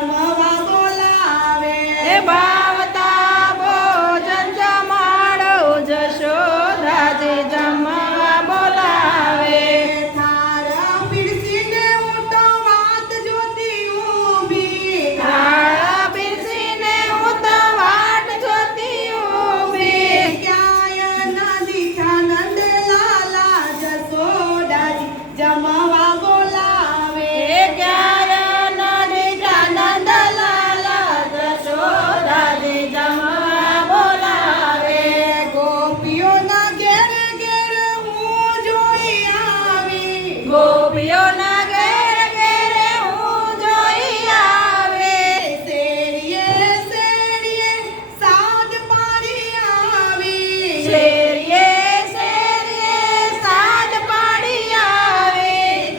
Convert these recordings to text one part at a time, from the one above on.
જમવા બોલાવે ભાવતા ભોજન જમાડો જશોદાજી જમવા બોલાવે થાળ પીરસીને હું તો વાત જોતી ઊભી થાળ પીરસીને હું તો વાટ જોતી ઊભી ક્યાંય ના દીઠા નંદલાલા જશોદાજી જમવા બોલાવે ક્યારે નદી નંદલાલ જશોદાજી જમવા બોલાવે ગોપીઓના ઘેર ઘેર હું જોઈ આવી ગોપીઓના ઘેર ઘેરે હું જોઈ આવે શેરીએ શેરીએ સાદ પાડી આવી શેરીએ શેરીએ સાદ પાડી આવે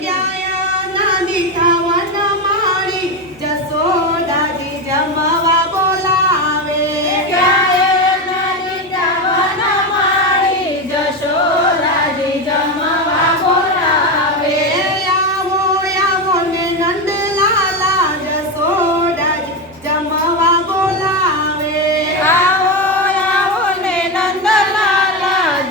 ક્યાંય ના દીઠા વન મારી જશોદાજી જમવા બોલાવે ક્યારે નદી જવન મારી જશોદાજી જમવા બોલાવે આવો આવો ને નંદલાલા જશોદાજી જમવા બોલાવે આવો આવો ને નંદલાલ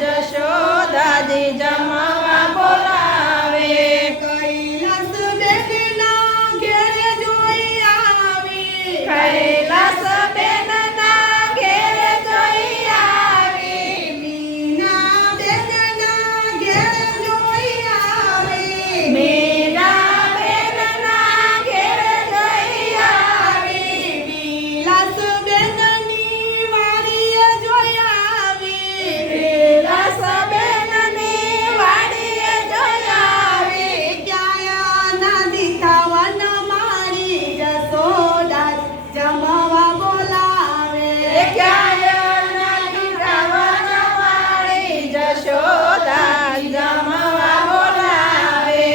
જશોદાજી જમવા બોલાવે કૈલાસ બેનના ઘેરે જોઈ આવી કૈલાસ બેનના ઘેરે જોઈ આવી મીના બેનના ઘેરે જોઈ આવી મીરા બેનના ઘેરે જોઈ આવી વિલાસ બેનની વાડીએ જોઈ આવી વિલાસ બેનની વાડીએ જોઈ આવી ક્યાંય ના દીઠા વન મારી જશોદાજી જમવા બોલાવે ક્યારે નદી જવન મારી જશોદાજી જમવા બોલાવે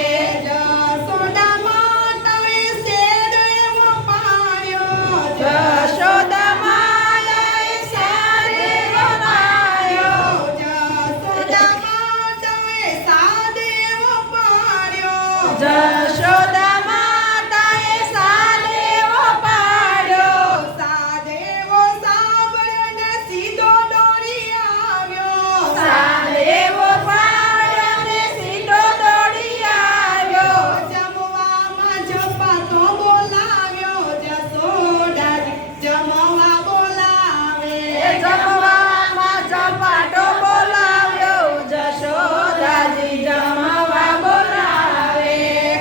જશોદા માતાએ શેર એવો પાડ્યો જશોદા માએ સાદે બનાવ્યો જશોદા માતાએ સાદ એવો પાડ્યો જશોદા માતાએ સાદેવો પાડ્યો સાદેવો સાંભળીને સીધો દોડી આવ્યો સાદેવો પાડ્યો ને સીધો દોડી આવ્યો જમવામાં જપાતો બોલાવ્યો જશોદાજી જમવા બોલાવે જમવામાં ઝપાટો બોલાવ્યો જશોદાજી જમવા બોલાવે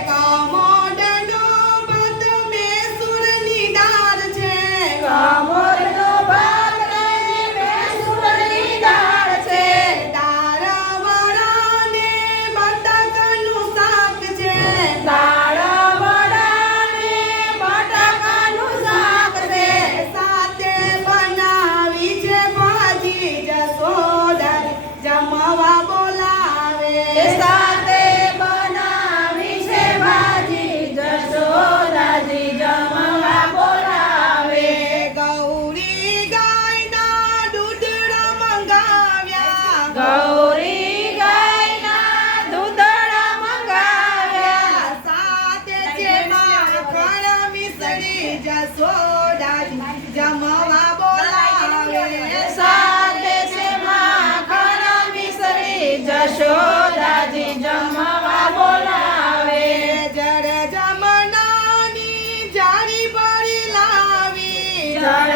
કમોડનો ભાત મેસૂરની દાળ છે કમોદનો ભાત ને મેસૂરની દાળ છે દાળ વડાને બટાકાનું શાક છે દાળ વડા ને બટાકાનું શાક છે સાથે બનાવી છે ભાજી જશોદાજી જમવા બોલાવે સાથે બનાવી છે ભાજી જશોદાજી જમવા બોલાવે ગૌરી ગાયના દૂધડા મંગાવ્યા ગૌરી ગાયના દૂધડા મંગાવ્યા સાથે છે માખણ મિસળી જશોદાજી જમવા બોલાવે સાથે છે માખણ મિસરી જશોદાજી જમવા બોલાવે જળ જમનાની જારી ભરી લાવી જળ